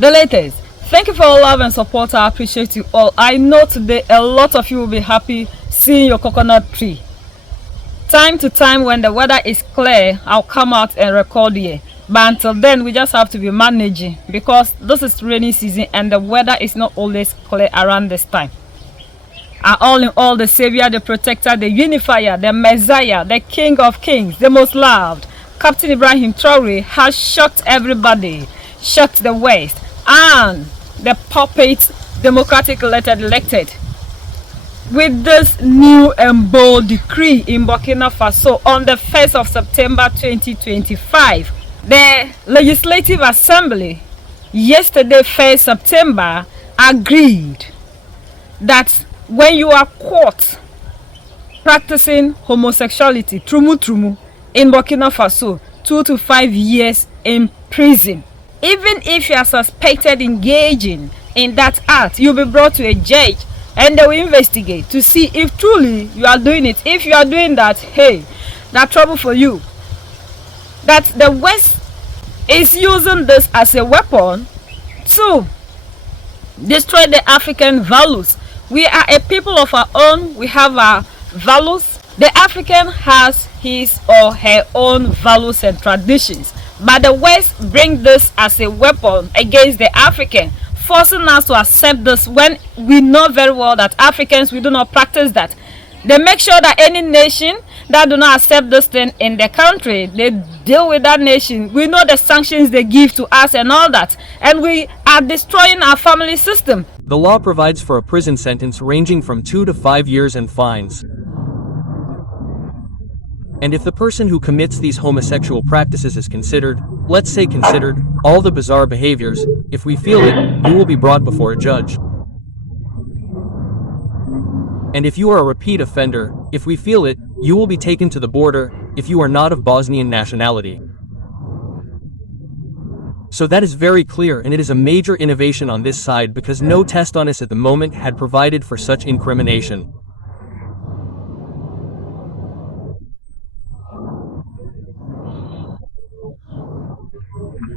the latest. Thank you for all love and support. I appreciate you all. I know today a lot of you will be happy seeing your coconut tree. Time to time when the weather is clear, I'll come out and record here. But until then, we just have to be managing because this is rainy season and the weather is not always clear around this time. And all in all, the Savior, the Protector, the Unifier, the Messiah, the King of Kings, the most loved, Captain Ibrahim Traore has shocked everybody, shocked the West, and the puppet democratic elected. With this new and bold decree in Burkina Faso on the 1st of September 2025, the Legislative Assembly yesterday, 1st September, agreed that when you are caught practicing homosexuality, trumu, in Burkina Faso, 2 to 5 years in prison. Even if you are suspected engaging in that act, you'll be brought to a judge and they will investigate to see if truly you are doing it. If you are doing that, hey, that's trouble for you. That the West is using this as a weapon to destroy the African values. We are a people of our own. We have our values. The African has his or her own values and traditions. But the West bring this as a weapon against the African, forcing us to accept this when we know very well that Africans, we do not practice that. They make sure that any nation that do not accept this thing in their country, they deal with that nation. We know the sanctions they give to us and all that. And we are destroying our family system. The law provides for a prison sentence ranging from 2 to 5 years and fines. And if the person who commits these homosexual practices is considered, let's say considered, all the bizarre behaviors, if we feel it, you will be brought before a judge. And if you are a repeat offender, if we feel it, you will be taken to the border, if you are not of Bosnian nationality. So that is very clear, and it is a major innovation on this side because no test on us at the moment had provided for such incrimination.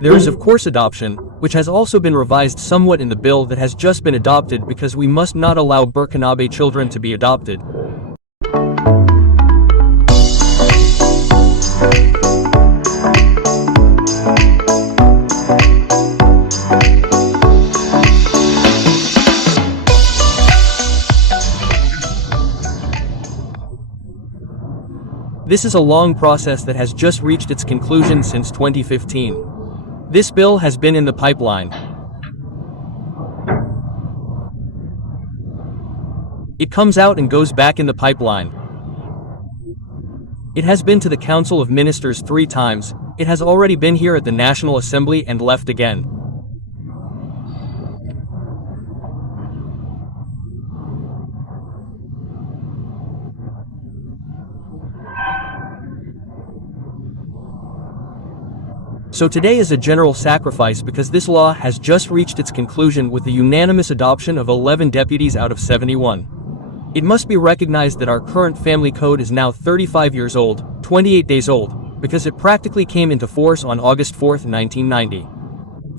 There is of course adoption, which has also been revised somewhat in the bill that has just been adopted because we must not allow Burkinabe children to be adopted. This is a long process that has just reached its conclusion since 2015. This bill has been in the pipeline. It comes out and goes back in the pipeline. It has been to the Council of Ministers 3 times, it has already been here at the National Assembly and left again. So today is a general sacrifice because this law has just reached its conclusion with the unanimous adoption of 11 deputies out of 71. It must be recognized that our current family code is now 35 years old, 28 days old, because it practically came into force on August 4, 1990.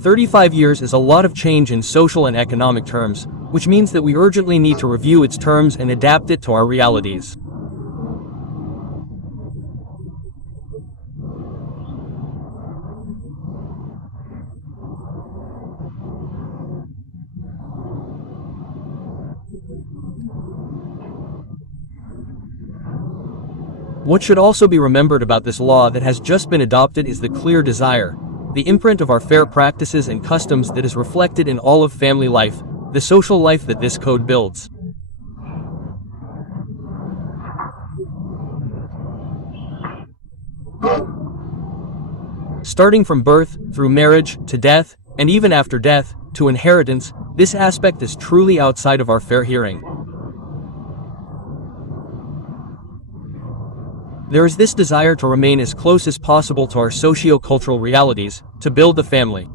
35 years is a lot of change in social and economic terms, which means that we urgently need to review its terms and adapt it to our realities. What should also be remembered about this law that has just been adopted is the clear desire, the imprint of our fair practices and customs that is reflected in all of family life, the social life that this code builds. Starting from birth, through marriage, to death, and even after death, to inheritance, this aspect is truly outside of our fair hearing. There is this desire to remain as close as possible to our socio-cultural realities, to build the family.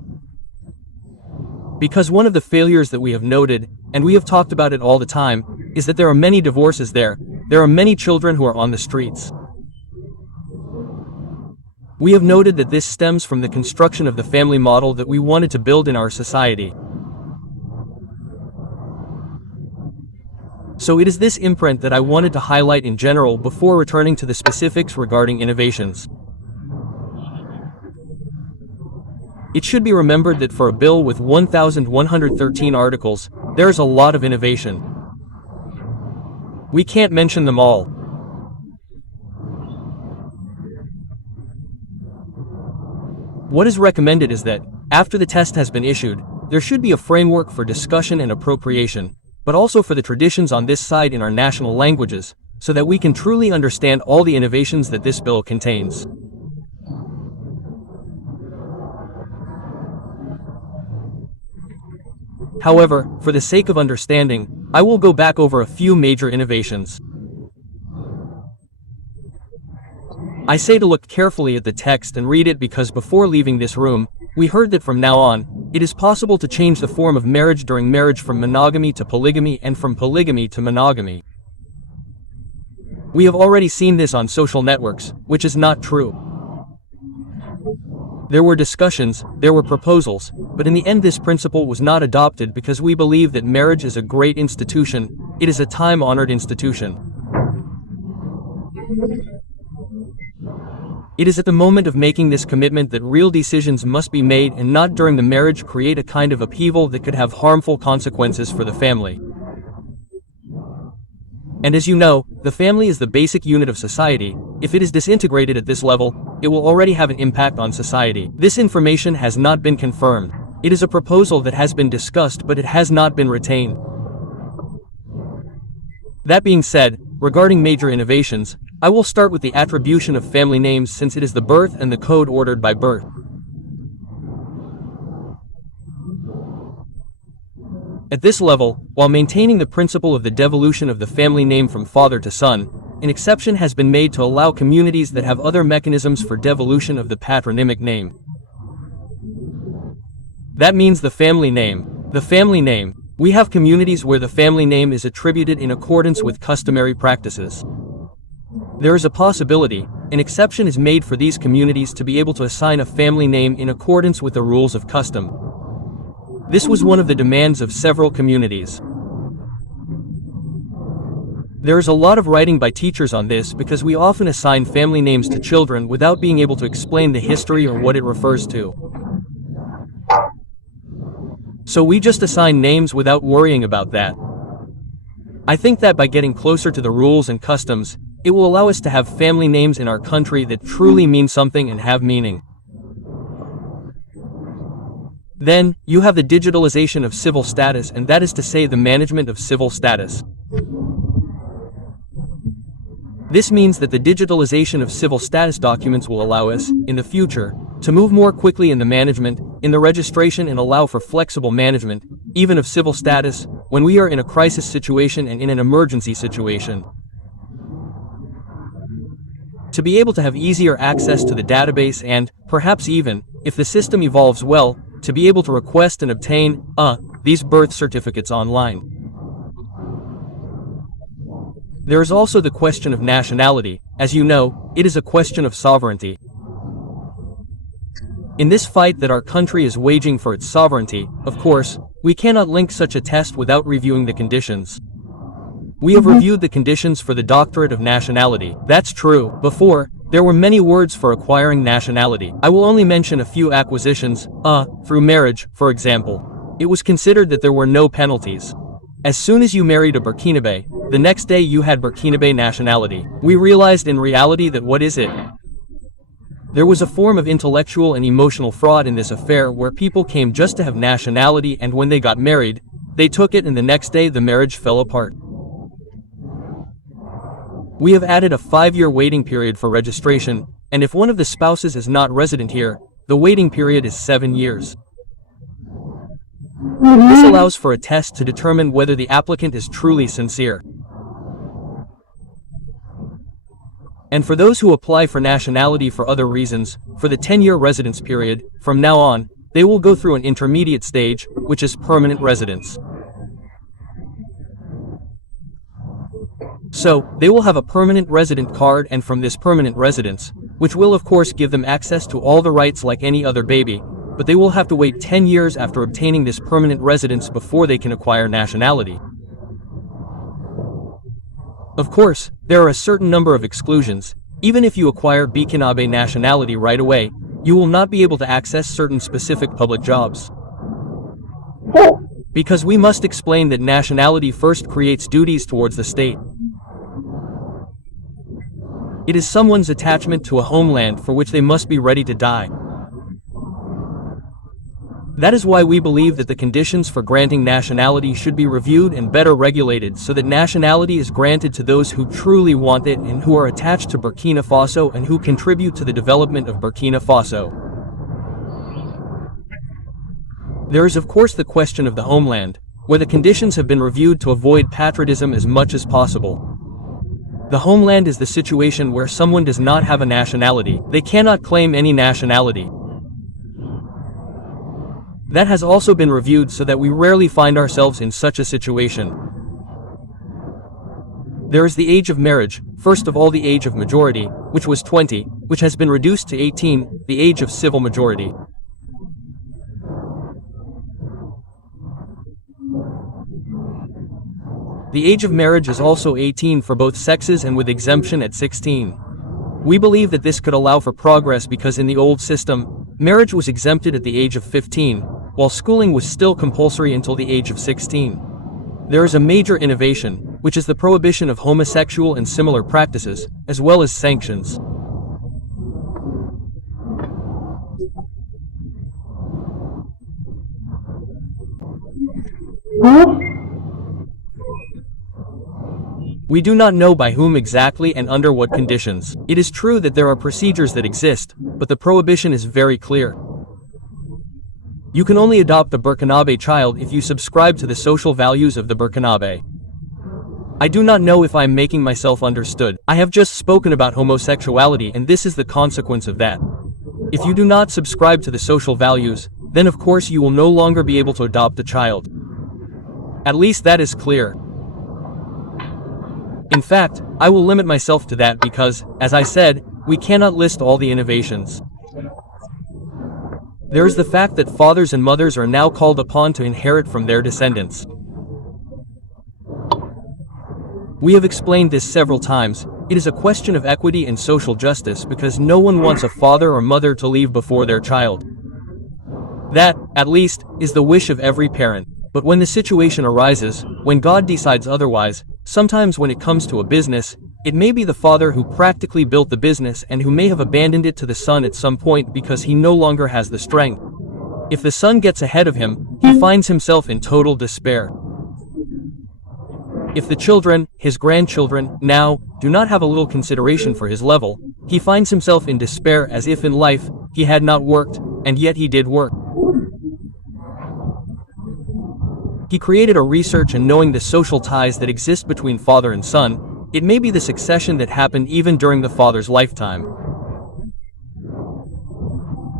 Because one of the failures that we have noted, and we have talked about it all the time, is that there are many divorces there are many children who are on the streets. We have noted that this stems from the construction of the family model that we wanted to build in our society. So it is this imprint that I wanted to highlight in general before returning to the specifics regarding innovations. It should be remembered that for a bill with 1,113 articles, there is a lot of innovation. We can't mention them all. What is recommended is that, after the test has been issued, there should be a framework for discussion and appropriation, but also for the traditions on this side in our national languages, so that we can truly understand all the innovations that this bill contains. However, for the sake of understanding, I will go back over a few major innovations. I say to look carefully at the text and read it because before leaving this room, we heard that from now on, it is possible to change the form of marriage during marriage from monogamy to polygamy and from polygamy to monogamy. We have already seen this on social networks, which is not true. There were discussions, there were proposals, but in the end this principle was not adopted because we believe that marriage is a great institution, it is a time-honored institution. It is at the moment of making this commitment that real decisions must be made and not during the marriage create a kind of upheaval that could have harmful consequences for the family. And as you know, the family is the basic unit of society. If it is disintegrated at this level, it will already have an impact on society. This information has not been confirmed. It is a proposal that has been discussed but it has not been retained. That being said, regarding major innovations, I will start with the attribution of family names since it is the birth and the code ordered by birth. At this level, while maintaining the principle of the devolution of the family name from father to son, an exception has been made to allow communities that have other mechanisms for devolution of the patronymic name. That means the family name. The family name. We have communities where the family name is attributed in accordance with customary practices. There is a possibility, an exception is made for these communities to be able to assign a family name in accordance with the rules of custom. This was one of the demands of several communities. There is a lot of writing by teachers on this because we often assign family names to children without being able to explain the history or what it refers to. So we just assign names without worrying about that. I think that by getting closer to the rules and customs, it will allow us to have family names in our country that truly mean something and have meaning. Then, you have the digitalization of civil status, and that is to say the management of civil status. This means that the digitalization of civil status documents will allow us, in the future, to move more quickly in the management, in the registration and allow for flexible management, even of civil status, when we are in a crisis situation and in an emergency situation. To be able to have easier access to the database and, perhaps even, if the system evolves well, to be able to request and obtain, these birth certificates online. There is also the question of nationality. As you know, it is a question of sovereignty. In this fight that our country is waging for its sovereignty, of course, we cannot link such a test without reviewing the conditions. We have reviewed the conditions for the doctorate of nationality. That's true. Before, there were many words for acquiring nationality. I will only mention a few acquisitions, through marriage, for example. It was considered that there were no penalties. As soon as you married a Burkinabe, the next day you had Burkinabe nationality. We realized in reality that what is it? There was a form of intellectual and emotional fraud in this affair where people came just to have nationality and when they got married, they took it and the next day the marriage fell apart. We have added a 5-year waiting period for registration, and if one of the spouses is not resident here, the waiting period is 7 years. This allows for a test to determine whether the applicant is truly sincere. And for those who apply for nationality for other reasons, for the 10-year residence period, from now on, they will go through an intermediate stage, which is permanent residence. So, they will have a permanent resident card and from this permanent residence, which will of course give them access to all the rights like any other baby, but they will have to wait 10 years after obtaining this permanent residence before they can acquire nationality. Of course, there are a certain number of exclusions. Even if you acquire Burkina nationality right away, you will not be able to access certain specific public jobs. Because we must explain that nationality first creates duties towards the state. It is someone's attachment to a homeland for which they must be ready to die. That is why we believe that the conditions for granting nationality should be reviewed and better regulated so that nationality is granted to those who truly want it and who are attached to Burkina Faso and who contribute to the development of Burkina Faso. There is of course the question of the homeland, where the conditions have been reviewed to avoid patriotism as much as possible. The homeland is the situation where someone does not have a nationality, they cannot claim any nationality. That has also been reviewed so that we rarely find ourselves in such a situation. There is the age of marriage, first of all the age of majority, which was 20, which has been reduced to 18, the age of civil majority. The age of marriage is also 18 for both sexes and with exemption at 16. We believe that this could allow for progress because in the old system, marriage was exempted at the age of 15, while schooling was still compulsory until the age of 16. There is a major innovation, which is the prohibition of homosexual and similar practices, as well as sanctions. We do not know by whom exactly and under what conditions. It is true that there are procedures that exist, but the prohibition is very clear. You can only adopt a Burkinabe child if you subscribe to the social values of the Burkinabe. I do not know if I am making myself understood. I have just spoken about homosexuality and this is the consequence of that. If you do not subscribe to the social values, then of course you will no longer be able to adopt a child. At least that is clear. In fact, I will limit myself to that because, as I said, we cannot list all the innovations. There is the fact that fathers and mothers are now called upon to inherit from their descendants. We have explained this several times. It is a question of equity and social justice because no one wants a father or mother to leave before their child. That, at least, is the wish of every parent. But when the situation arises, when God decides otherwise, sometimes when it comes to a business, it may be the father who practically built the business and who may have abandoned it to the son at some point because he no longer has the strength. If the son gets ahead of him, he finds himself in total despair. If the children, his grandchildren, now, do not have a little consideration for his level, he finds himself in despair as if in life, he had not worked, and yet he did work. He created a research and knowing the social ties that exist between father and son, it may be the succession that happened even during the father's lifetime.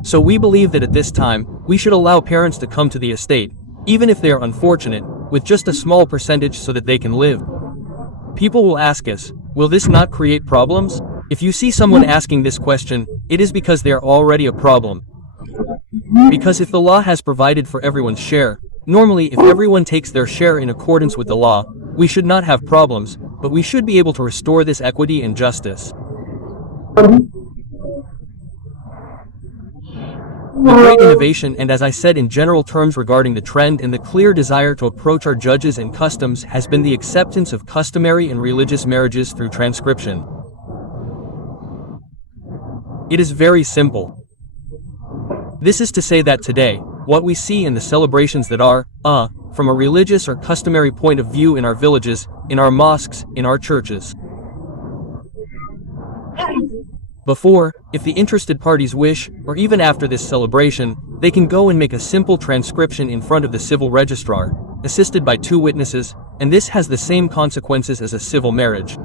So we believe that at this time, we should allow parents to come to the estate, even if they are unfortunate, with just a small percentage so that they can live. People will ask us, will this not create problems? If you see someone asking this question, it is because they are already a problem. Because if the law has provided for everyone's share, normally if everyone takes their share in accordance with the law, we should not have problems, but we should be able to restore this equity and justice. The great innovation and as I said in general terms regarding the trend and the clear desire to approach our judges and customs has been the acceptance of customary and religious marriages through transcription. It is very simple. This is to say that today, what we see in the celebrations that are, from a religious or customary point of view in our villages, in our mosques, in our churches. Before, if the interested parties wish, or even after this celebration, they can go and make a simple transcription in front of the civil registrar, assisted by 2 witnesses, and this has the same consequences as a civil marriage.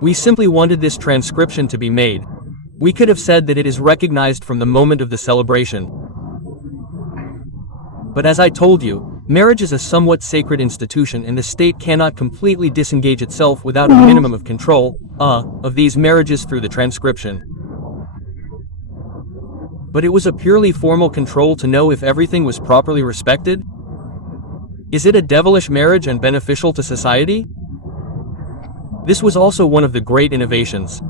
We simply wanted this transcription to be made. We could have said that it is recognized from the moment of the celebration. But as I told you, Marriage is a somewhat sacred institution and the state cannot completely disengage itself without a minimum of control, of these marriages through the transcription. But it was a purely formal control to know if everything was properly respected? Is it a devilish marriage and beneficial to society? This was also one of the great innovations.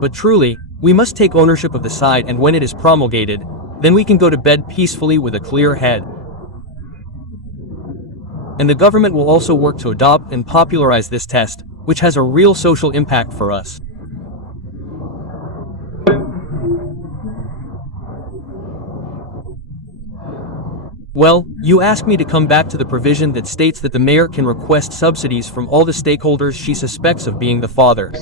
But truly, we must take ownership of the side, and when it is promulgated, then we can go to bed peacefully with a clear head. And the government will also work to adopt and popularize this test, which has a real social impact for us. Well, you asked me to come back to the provision that states that the mayor can request subsidies from all the stakeholders she suspects of being the father.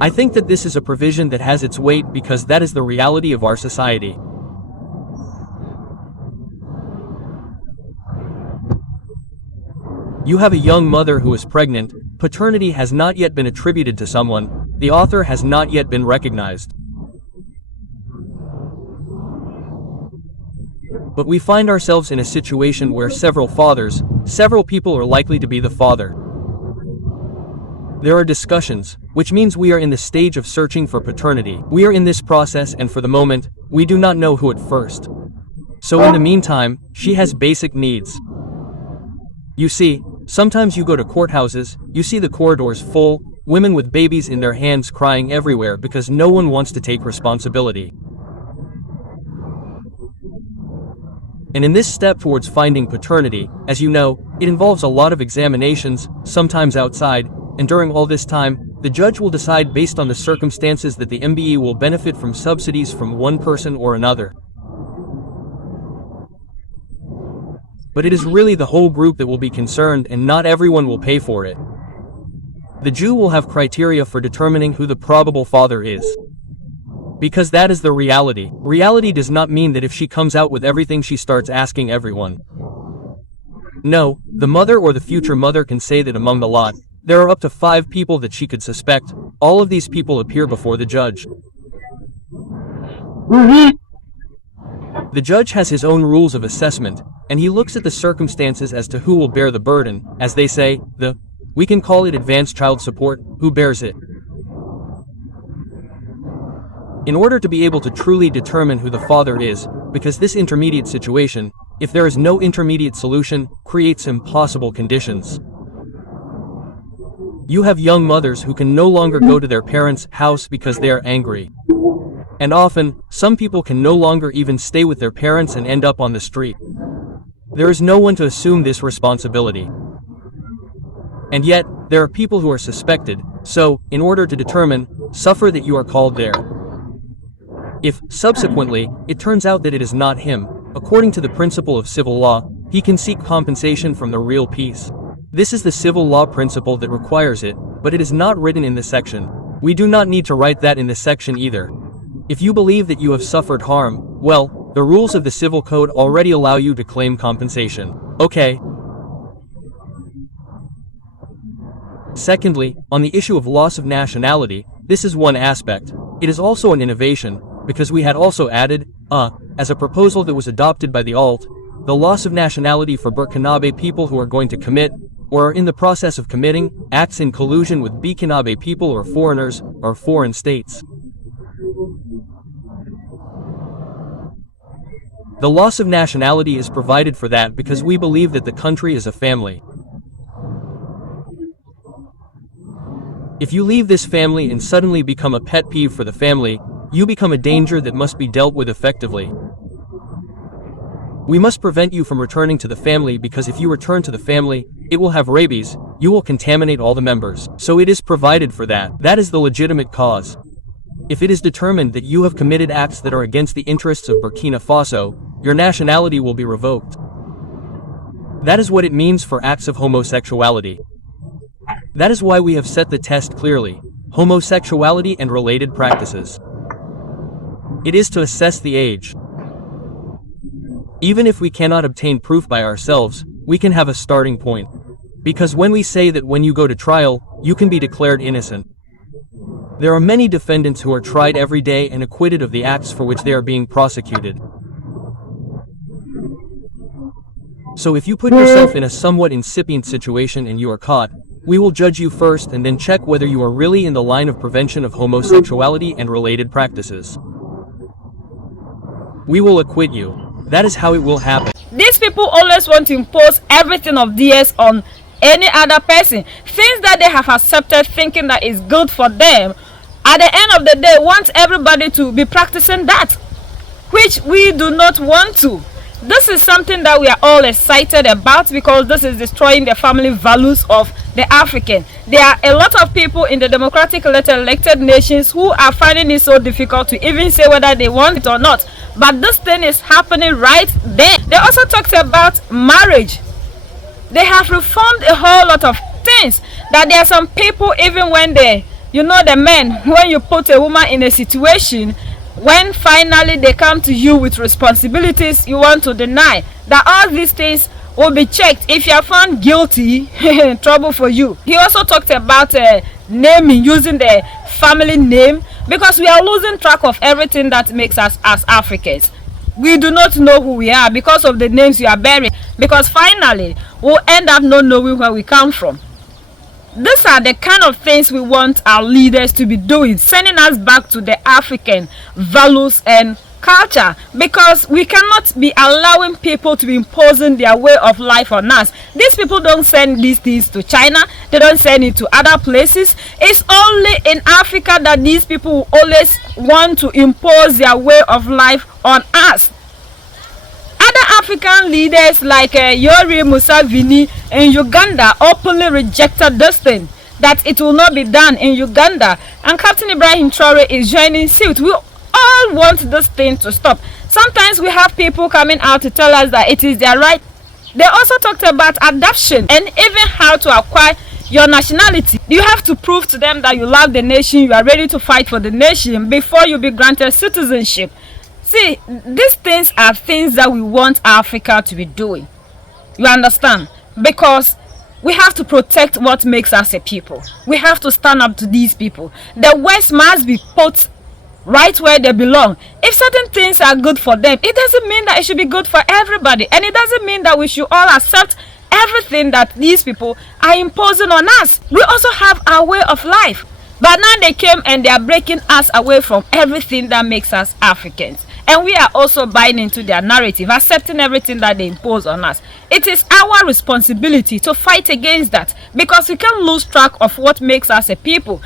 I think that this is a provision that has its weight because that is the reality of our society. You have a young mother who is pregnant, paternity has not yet been attributed to someone, the author has not yet been recognized. But we find ourselves in a situation where several people are likely to be the father. There are discussions, which means we are in the stage of searching for paternity. We are in this process, and for the moment, we do not know who at first. So in the meantime, she has basic needs. You see, sometimes you go to courthouses, you see the corridors full, women with babies in their hands crying everywhere because no one wants to take responsibility. And in this step towards finding paternity, as you know, it involves a lot of examinations, sometimes outside, and during all this time, the judge will decide based on the circumstances that the MBE will benefit from subsidies from one person or another. But it is really the whole group that will be concerned, and not everyone will pay for it. The Jew will have criteria for determining who the probable father is. Because that is the reality. Reality does not mean that if she comes out with everything she starts asking everyone. No, the mother or the future mother can say that among the lot, there are up to 5 people that she could suspect. All of these people appear before the judge. The judge has his own rules of assessment, and he looks at the circumstances as to who will bear the burden, as they say, we can call it advanced child support, who bears it. In order to be able to truly determine who the father is, because this intermediate situation, if there is no intermediate solution, creates impossible conditions. You have young mothers who can no longer go to their parents' house because they are angry. And often, some people can no longer even stay with their parents and end up on the street. There is no one to assume this responsibility. And yet, there are people who are suspected, so, in order to determine, suffer that you are called there. If, subsequently, it turns out that it is not him, according to the principle of civil law, he can seek compensation from the real peace. This is the civil law principle that requires it, but it is not written in the section. We do not need to write that in the section either. If you believe that you have suffered harm, well, the rules of the civil code already allow you to claim compensation. Okay. Secondly, on the issue of loss of nationality, this is one aspect. It is also an innovation, because we had also added, as a proposal that was adopted by the ALT, the loss of nationality for Burkinabe people who are going to commit, or are in the process of committing, acts in collusion with Burkinabe people or foreigners, or foreign states. The loss of nationality is provided for that because we believe that the country is a family. If you leave this family and suddenly become a pet peeve for the family, you become a danger that must be dealt with effectively. We must prevent you from returning to the family because if you return to the family, it will have rabies, you will contaminate all the members. So it is provided for that. That is the legitimate cause. If it is determined that you have committed acts that are against the interests of Burkina Faso, your nationality will be revoked. That is what it means for acts of homosexuality. That is why we have set the test clearly: homosexuality and related practices. It is to assess the age. Even if we cannot obtain proof by ourselves, we can have a starting point. Because when we say that when you go to trial, you can be declared innocent. There are many defendants who are tried every day and acquitted of the acts for which they are being prosecuted. So if you put yourself in a somewhat incipient situation and you are caught, we will judge you first and then check whether you are really in the line of prevention of homosexuality and related practices. We will acquit you. That is how it will happen. These people always want to impose everything of theirs on any other person. Things that they have accepted thinking that is good for them, at the end of the day want everybody to be practicing that, which we do not want to. This is something that we are all excited about because this is destroying the family values of the African. There are a lot of people in the democratic elected nations who are finding it so difficult to even say whether they want it or not. But this thing is happening right there. They also talked about marriage. They have reformed a whole lot of things. That there are some people, even when they, the men, when you put a woman in a situation, when finally they come to you with responsibilities, you want to deny that all these things will be checked. If you are found guilty, trouble for you. He also talked about naming, using the family name, because we are losing track of everything that makes us as Africans. We do not know who we are because of the names we are bearing, because finally we'll end up not knowing where we come from. These are the kind of things we want our leaders to be doing, sending us back to the African values and culture, because we cannot be allowing people to be imposing their way of life on us. These people don't send these things to China, they don't send it to other places. It's only in Africa that these people always want to impose their way of life on us. Other African leaders like Yoweri Museveni in Uganda openly rejected this thing, that it will not be done in Uganda, and Captain Ibrahim Traore is joining suit. We all want this thing to stop. Sometimes we have people coming out to tell us that it is their right. They also talked about adoption and even how to acquire your nationality. You have to prove to them that you love the nation, you are ready to fight for the nation before you be granted citizenship. See, these things are things that we want Africa to be doing. You understand? Because we have to protect what makes us a people. We have to stand up to these people. The West must be put right where they belong. If certain things are good for them, it doesn't mean that it should be good for everybody. And it doesn't mean that we should all accept everything that these people are imposing on us. We also have our way of life. But now they came and they are breaking us away from everything that makes us Africans. And we are also buying into their narrative, accepting everything that they impose on us. It is our responsibility to fight against that, because we can't lose track of what makes us a people.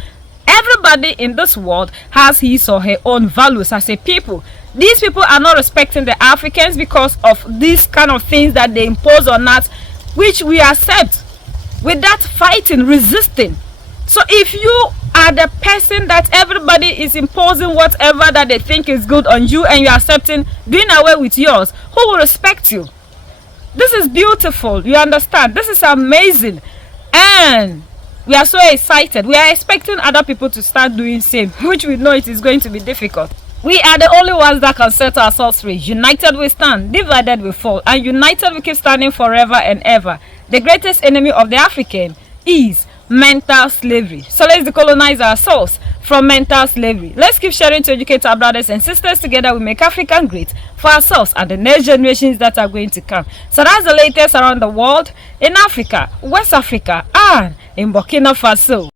Everybody in this world has his or her own values as a people. These people are not respecting the Africans because of these kind of things that they impose on us, which we accept without fighting, resisting. So if you are the person that everybody is imposing whatever that they think is good on you and you're accepting, doing away with yours, who will respect you? This is beautiful, you understand? This is amazing. And we are so excited. We are expecting other people to start doing same, which we know it is going to be difficult. We are the only ones that can set ourselves free. United we stand, divided we fall, and united we keep standing forever and ever. The greatest enemy of the African is mental slavery. So let's decolonize ourselves from mental slavery. Let's keep sharing to educate our brothers and sisters. Together we make Africa great for ourselves and the next generations that are going to come. So that's the latest around the world, in Africa, West Africa, and in Burkina Faso.